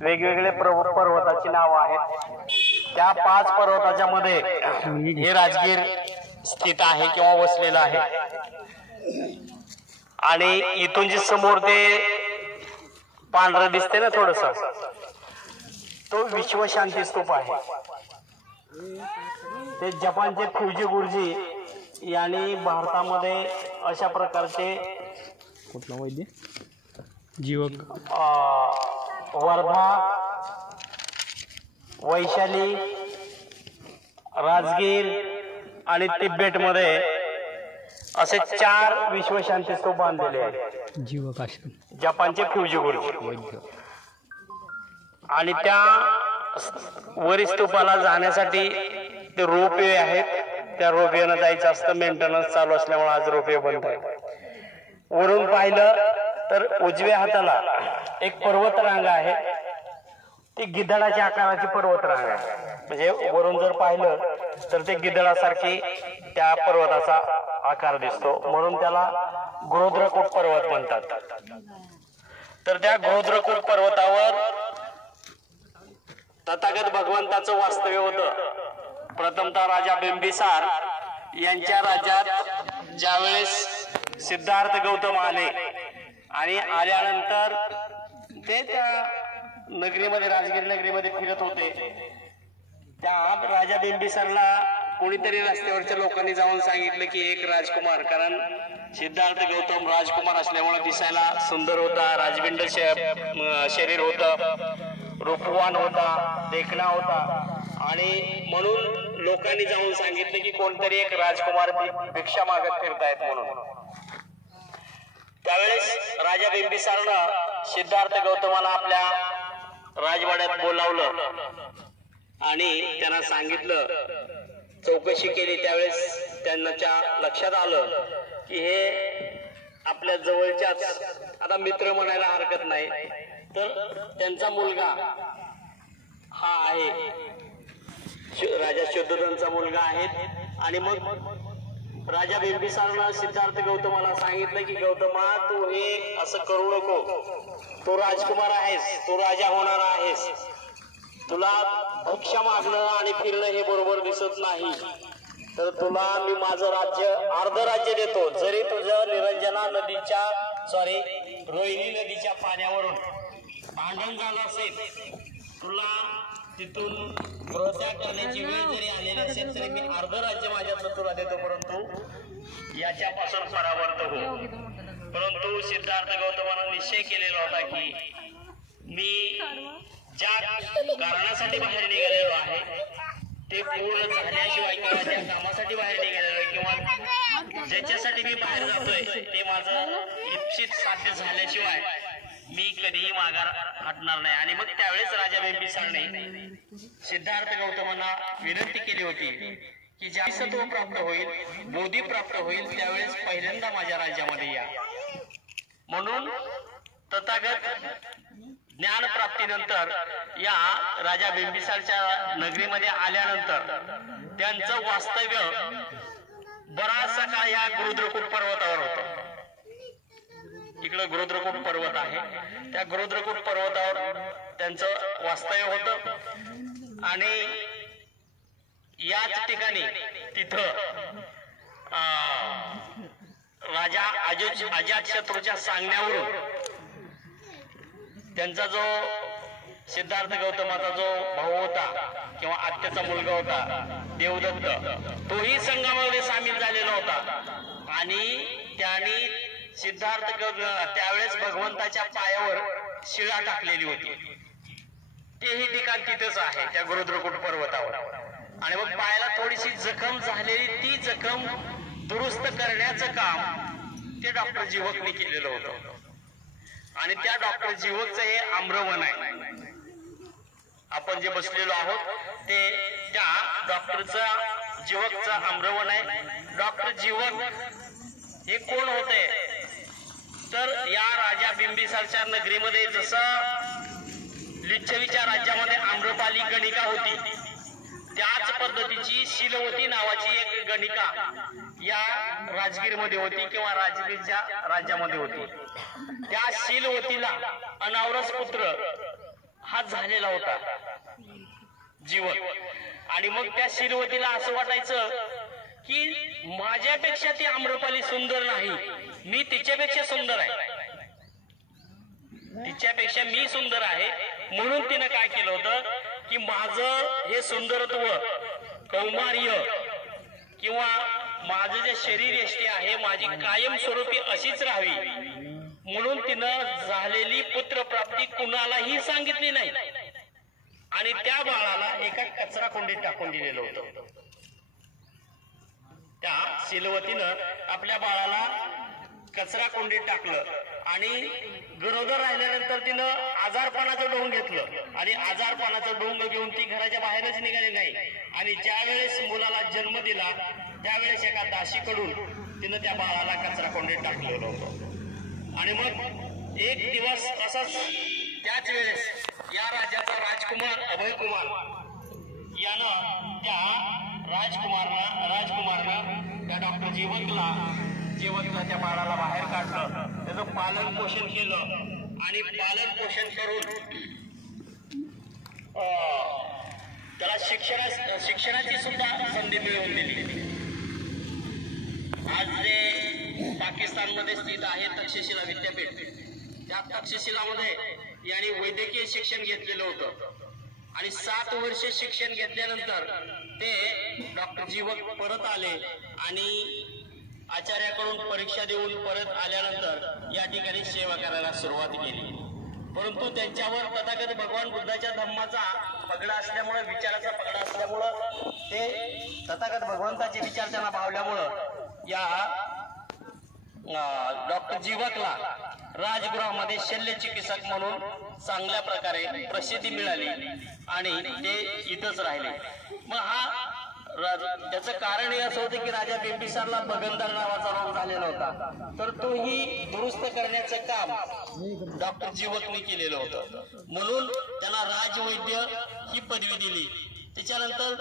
वेगवेगळे पर्वताची नाव आहेत. त्या 5 पर्वताच्या मध्ये हे राजगीर स्थित आहे किंवा वसलेलं आहे. आणि इथून जे समोर ते पांढरं दिसते ना थोडस, तो विश्वशांती स्तूप आहे. ते जपानचे फ्युजी गुरुजी यांनी भारतामध्ये अशा प्रकारचे कुठला वैद्य जीवक वर्धा, वैशाली, राजगीर आणि तिबेटमध्ये असे 4 विश्वशांती स्तूप बांधलेले आहेत. जीवक आश्रम जपानचे फ्युजी गुरुजी. आणि त्या वरी स्तूपाला जाण्यासाठी ते रोपवे आहेत. त्या रोपवेनं जायचं असतं. मेंटेनन्स चालू असल्यामुळे आज रोपवे बंद आहे. वरून पाहिलं तर उजव्या हाताला एक पर्वतरांग आहे. ती गिधाडाच्या आकाराची पर्वतरांग आहे. म्हणजे वरून जर पाहिलं तर ते गिधाडासारखी त्या पर्वताचा आकार दिसतो, म्हणून त्याला गृध्रकूट पर्वत म्हणतात. तर त्या गृध्रकूट पर्वतावर तथागत भगवंताचं वास्तव्य होतं. प्रथमतः राजा बिंबिसार यांच्या राज्यात ज्यावेळेस सिद्धार्थ गौतम आले आणि आल्यानंतर ते त्या नगरीमध्ये, राजगीर नगरीमध्ये फिरत होते. त्या राजा बिंबिसारला कोणीतरी रस्त्यावरच्या लोकांनी जाऊन सांगितलं की एक राजकुमार, कारण सिद्धार्थ गौतम राजकुमार असल्यामुळे दिसायला सुंदर होता, राजबिंड शरीर होतं, रूपवान होता, देखणा होता. आणि म्हणून लोकांनी जाऊन सांगितलं की कोणतरी एक राजकुमार भिक्षा मागत फिरतायत म्हणून. त्यावेळेस राजा बिंबिसारनं सिद्धार्थ गौतमाला आपल्या राजवाड्यात बोलावलं आणि त्यांना सांगितलं, चौकशी केली. त्यावेळेस त्यांच्या लक्षात आलं की हे आपल्या जवळच्याच, आता मित्र म्हणायला हरकत नाही, तर त्यांचा मुलगा हा आहे, राजा शुद्धोधनचा मुलगा आहे. आणि मग राजा बिंबिसारनं सिद्धार्थ गौतमाला सांगितलं की गौतमा, तू हे असं करू नको, तू राजकुमार आहेस, तू राजा होणार आहेस, तुला भिक्षा मागणं आणि फिरणं हे बरोबर दिसत नाही, तर तुला मी माझं राज्य, अर्ध राज्य देतो. जरी तुझं निरंजना नदीच्या, रोहिणी नदीच्या पाण्यावरून भांडण झालं असेल, तुला तिथून गृहत्याग करण्याची वेळ जरी आलेली असेल, तरी मी अर्ध राज्य माझ्यातलं तुला देतो, परंतु याच्यापासून परावर्त हो. परंतु सिद्धार्थ गौतमानं निश्चय केलेला होता की मी ज्या कारणासाठी बाहेर निघालेलो आहे ते पूर्ण झाल्याशिवाय, किंवा ज्या कामासाठी बाहेर निघालेलो आहे, किंवा ज्याच्यासाठी मी बाहेर जातोय ते माझं इप्सित साध्य झाल्याशिवाय मी कधीही माघार हटणार नाही. आणि मग त्यावेळेस राजा बिंबिसारने सिद्धार्थ गौतमांना विनंती केली होती की ज्या सत्व प्राप्त होईल, बोधी प्राप्त होईल, त्यावेळेस पहिल्यांदा माझ्या राज्यामध्ये या. म्हणून तथागत ज्ञान प्राप्तीनंतर या राजा बिंबिसारच्या नगरीमध्ये आल्यानंतर त्यांचं वास्तव्य बराचसा काळ या गृध्रकूट पर्वतावर होतं. इकडं गृध्रकूट पर्वत आहे, त्या गृध्रकूट पर्वतावर त्यांचं वास्तव्य होतं. आणि याच ठिकाणी तिथं राजा अजातशत्रूच्या सांगण्यावरून त्यांचा जो सिद्धार्थ गौतमाचा जो भाऊ होता किंवा आत्याचा मुलगा होता देवदत्त, तोही संगमामध्ये सामील झालेला होता. आणि त्यांनी सिद्धार्थ त्यावेळेस भगवंताच्या पायावर शिळा टाकलेली होती. तेही ठिकाण तिथेच आहे त्या गृध्रकूट पर्वतावर. आणि मग पायाला थोडीशी जखम झालेली, ती जखम दुरुस्त करण्याचं काम ते डॉक्टर जीवकने केलेलं होतं. आणि त्या डॉक्टर जीवकचं हे आम्रवन आहे. आपण जे बसलेलो आहोत ते त्या डॉक्टरचा जीवकचा आम्रवन आहे. डॉक्टर जीवक हे कोण होते, तर या राजा बिंबिसारच्या नगरीमध्ये जसं लिच्छवीच्या राज्यामध्ये आम्रपाली गणिका होती, त्याच पद्धतीची शीलवती नावाची एक गणिका या राजगीरमध्ये होती किंवा राजगीरच्या राज्यामध्ये होती. त्या शीलवतीला अनावरस पुत्र हा अपघात झालेला होता जीवक. आणि मग त्या शीलवतीला असं वाटायचं की माझ्यापेक्षा ती आम्रपाली सुंदर नाही, मी तिच्यापेक्षा सुंदर आहे, तिच्यापेक्षा मी सुंदर आहे. म्हणून तिनं काय केलं होतं की माझं हे सुंदरत्व, कौमार्य किंवा माझं जे शरीर यष्टी आहे माझी कायमस्वरूपी अशीच राहावी म्हणून तिनं झालेली पुत्रप्राप्ती कुणालाही सांगितली नाही आणि त्या बाळाला एका कचरा कोंडीत टाकून दिलेलं होतं. त्या शीलवतीनं आपल्या बाळाला कचरा कोंडीत टाकलं आणि गरोदर राहिल्यानंतर तिनं आजारपणाचं डोंग घेतलं आणि आजारपणाचं डोंग घेऊन ती घराच्या बाहेरच निघाली नाही. आणि ज्या वेळेस मुलाला जन्म दिला त्यावेळेस एका दासीकडून तिनं त्या बाळाला कचरा कोंडीत टाकलेलं होतं. आणि मग एक दिवस तसाच त्याच वेळेस या राजाचा राजकुमार अभयकुमार यानं त्या राजकुमारनं त्या डॉक्टर जीवकला त्या बाळाला बाहेर काढलं, त्याचं पालन पोषण केलं आणि पालन पोषण करून त्याला शिक्षणाची सुद्धा संधी मिळवून दिली. आज जे पाकिस्तानमध्ये स्थित आहे तक्षशिला विद्यापीठ, त्या तक्षशिलामध्ये यांनी वैद्यकीय शिक्षण घेतलेलं होतं आणि 7 वर्ष शिक्षण घेतल्यानंतर ते डॉक्टर जीवक परत आले आणि आचार्याकडून परीक्षा देऊन परत आल्यानंतर या ठिकाणी सेवा करायला सुरुवात केली. परंतु त्यांच्यावर तथागत भगवान बुद्धाच्या धम्माचा पगडा असल्यामुळे, विचाराचा पगडा असल्यामुळं ते तथागत भगवंताचे विचार त्यांना भावल्यामुळं या डॉक्टर जीवकला राजगृहामध्ये शल्य चिकित्सक म्हणून चांगल्या प्रकारे प्रसिद्धी मिळाली आणि ते इथंच राहिले. मग त्याचं कारण हे असं होतं की राजा बिंबिसारला बगंदर नावाचा रोग झालेला होता, तर तोही दुरुस्त करण्याचं काम डॉक्टर जीवकने केलेलं होतं. म्हणून त्यांना राजवैद्य ही पदवी दिली. त्याच्यानंतर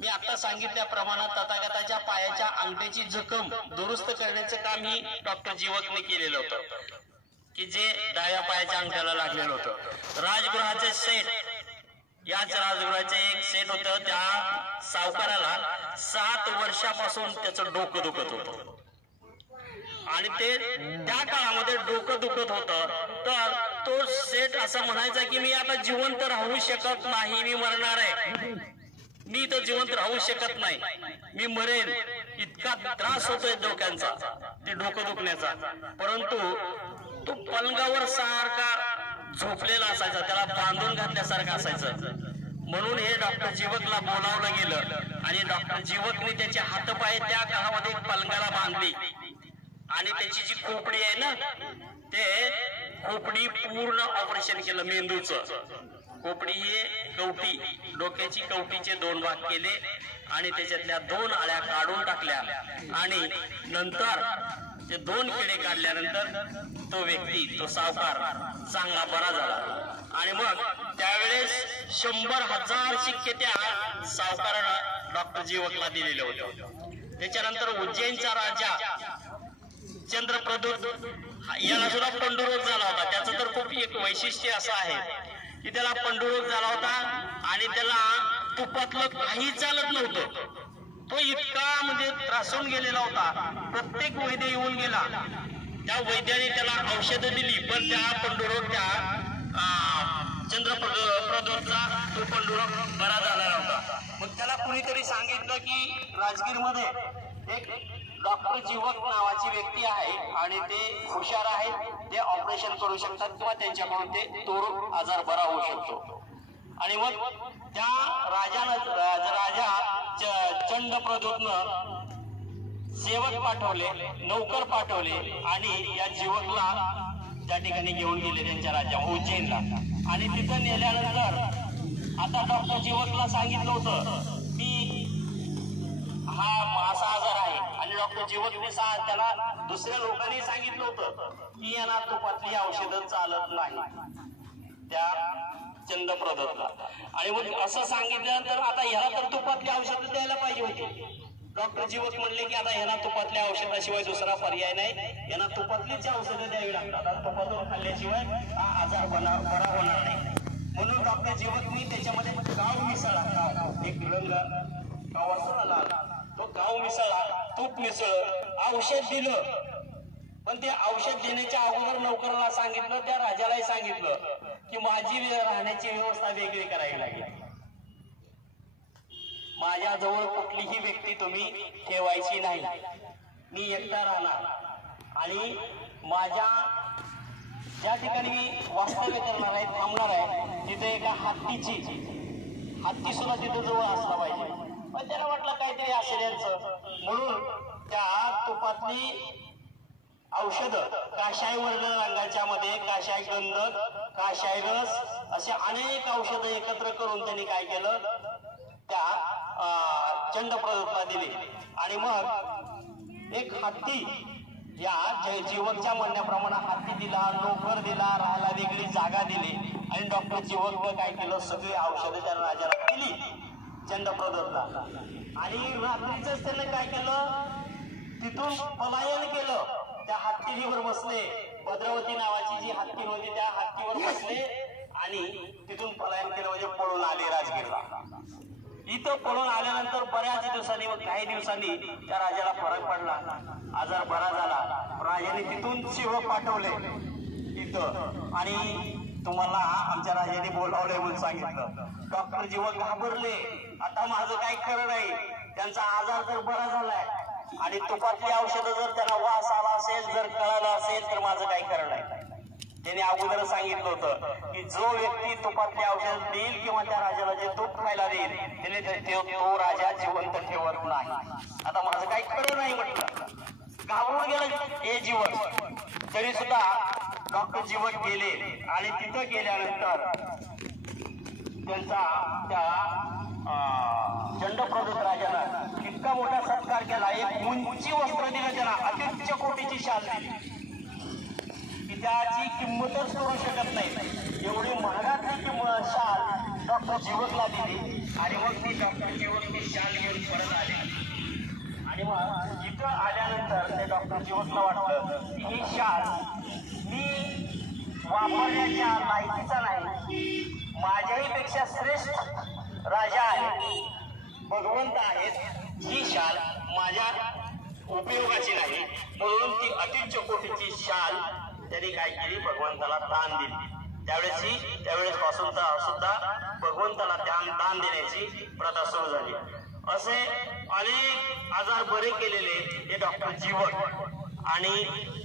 मी आता सांगितल्याप्रमाणे तथागताच्या पायाच्या अंगठ्याची जखम दुरुस्त करण्याचं काम ही डॉक्टर जीवकने केलेलं होतं की जे डाव्या पायाच्या अंगठ्याला लागलेलं होतं. राजगृहाचे सेट, याच राजगृहाचे एक सेट होतं, त्या सावकाराला 7 वर्षापासून त्याचं डोकं दुखत होतं आणि ते त्या काळामध्ये डोकं दुखत होतं. तर तो सेट असं म्हणायचा की मी आता जिवंत राहू शकत नाही, मी मरणार आहे, मी तर जिवंत राहू शकत नाही, मी मरेन, इतका त्रास होतोय डोक्यांचा, ते डोकं दुखण्याचा. परंतु तो पलंगावर सारखा झोपलेला असायचा, त्याला बांधून घातल्यासारखं असायचं. म्हणून हे डॉक्टर जीवकला बोलावलं गेलं आणि डॉक्टर जीवकने त्याचे हातपाय त्या काळामध्ये पलंगाला बांधली आणि त्याची जी खोपडी आहे ना, ते खोपडी पूर्ण ऑपरेशन केलं. मेंदूचं खोपडी हे कवटी, डोक्याची कवटीचे 2 भाग केले आणि त्याच्यातल्या 2 आळ्या काढून टाकल्या आणि नंतर ते 2 किडे काढल्यानंतर तो व्यक्ती, तो सावकार चांगला बरा झाला. आणि मग त्यावेळेस 100,000 शिक्के त्या सावकारानं डॉक्टर जीवकला दिलेले होते. त्याच्यानंतर उज्जैनचा राजा चंद्रप्रदूत याला सुद्धा पंडुरोग झाला होता. त्याचं तर खूप एक वैशिष्ट्य असं आहे की त्याला पंडुरोग झाला होता आणि त्याला तुपातलं काही चालत नव्हतं. तो इतका म्हणजे त्रासून गेलेला होता. प्रत्येक वैद्य येऊन गेला, त्या वैद्याने त्याला औषधं दिली, पण त्या पंडुरोग, त्या चंद्रप्रदूतचा तो पंडुरोग बरा झाला नव्हता. मग त्याला कुणीतरी सांगितलं की राजगीरमध्ये एक डॉक्टर जीवक नावाची व्यक्ती आहे आणि ते हुशार आहेत, ते ऑपरेशन करू शकतात किंवा त्यांच्याकडून ते तो आजार बरा होऊ शकतो. आणि मग त्या राजा चंद्रप्रदूतनं सेवक पाठवले, नौकर पाठवले आणि या जीवकला त्या ठिकाणी घेऊन गेले त्यांच्या राज्या उज्जैनला. आणि तिथं नेल्यानंतर आता डॉक्टर जीवकला सांगितलं होतं की हा असा आजार आहे आणि डॉक्टर जीवकने त्याला दुसऱ्या लोकांनी सांगितलं होतं की यांना तुपातली औषधं चालत नाही त्या चंद्रप्रदूतला. आणि मग असं सांगितल्यानंतर आता ह्याला तर तुपातली औषधं द्यायला पाहिजे होती. डॉक्टर जीवक म्हणले की आता ह्यांना तुपातल्या औषधाशिवाय दुसरा पर्याय नाही, यांना तुपातलीच औषधं द्यावी लागतात, तुपातून खाल्ल्याशिवाय हा आजार बरा होणार नाही. म्हणून डॉक्टर जीवकनी त्याच्यामध्ये गाव मिसळला. गाव एक रंग गाव असतो ना लाल, तो गाव मिसळला, तूप मिसळ, औषध दिलं. पण ते औषध देण्याच्या अगोदर नोकराला सांगितलं, त्या राजालाही सांगितलं की माझी राहण्याची व्यवस्था वेगळी करावी लागेल. माझ्याजवळ कुठलीही व्यक्ती तुम्ही ठेवायची नाही. मी एकटा राहणार आणि माझ्या ज्या ठिकाणी मी वास्तव्य करणार आहे, थांबणार आहे, तिथे एका हत्ती सुद्धा तिथे जवळ असला पाहिजे. पण त्याला वाटलं काहीतरी असेल यांचं, म्हणून त्या तुपातली औषधं काशाय वर्ण रंगाच्या मध्ये काशाय गंधक, काशाय रस असे अनेक औषधं एकत्र करून त्यांनी काय केलं, त्या चंडप्रदूतला दिले. आणि मग एक हत्ती, या जीवकच्या म्हणण्याप्रमाणे हत्ती दिला, नोकर दिला, राहायला वेगळी जागा दिली. आणि डॉक्टर जीवकनं काय केलं, सगळी औषधं त्या राजाला दिली चंडप्रदूतला. आणि रात्रीच त्यानं काय केलं, तिथून पलायन केलं. त्या हत्तीवर बसले, भद्रावती नावाची जी हत्ती होती त्या हत्तीवर बसले आणि तिथून पलायन केलं, म्हणजे पळून आले राजगीरला. इथं पळून आल्यानंतर बऱ्याच दिवसांनी, मग काही दिवसांनी त्या राजाला फरक पडला, आजार बरा झाला. राजाने तिथून सेवक पाठवले इथं आणि तुम्हाला आमच्या राजाने बोलावलंय म्हणून सांगितलं. डॉक्टर जीवक घाबरले, आता माझं काही खरं नाही, त्यांचा आजार जर बरा झालाय आणि तुपातली औषधं जर त्यांना वास आला असेल, जर कळालं असेल तर माझं काही खरं नाही. त्याने अगोदर सांगितलं होतं की जो व्यक्ती तुपातली औषध देईल किंवा त्या राजाला जे तूप खायला देईल त्याने तो राजा जिवंत ठेवत नाही. आता माझं काही खरं नाही म्हटलं, घाबरून गेलं हे जीवक. तरी सुद्धा डॉक्टर जीवक गेले आणि तिथं गेल्यानंतर त्यांचा त्या चंडप्रदूत राजाला इतका मोठा सत्कार केला. एक उंची वस्त्र दिलं त्यांना, अत्युच्च कोटीची शाल दिली की त्याची किंमतच करू शकत नाही. एवढी महागातली शाल डॉक्टर जीवकला दिली. आणि मग ती डॉक्टर जीवकची शाल घेऊन परत आले. आणि मग इथं आल्यानंतर ते डॉक्टर जीवकला वाटलं की ही शाल मी वापरण्याच्या लायकीचा नाही, माझ्याही पेक्षा श्रेष्ठ राजा आहे, भगवंत आहेत, ही शाल माझ्या उपयोगाची नाही. म्हणून ती अत्युच्च कोटीची शाल त्यांनी काय केली, भगवंताला दान दिली. त्यावेळेस पासून सुद्धा भगवंताला दान देण्याची प्रथा सुरू झाली. असे अनेक आजार बरे केलेले हे डॉक्टर जीवक. आणि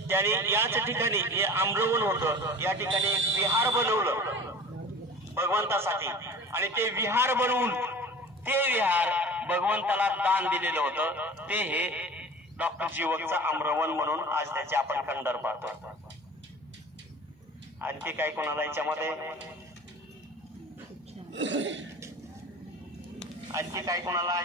त्यांनी याच ठिकाणी, हे आम्रवन होतं, या ठिकाणी एक विहार बनवलं भगवंतासाठी. आणि ते विहार बनवून ते विहार भगवंताला दान दिलेलं होतं. ते हे डॉक्टर जीवकचं आम्रवन म्हणून आज त्याचे आपण खंडर पाहतो. आणखी काय कोणाला याच्यामध्ये, आणखी काय कोणाला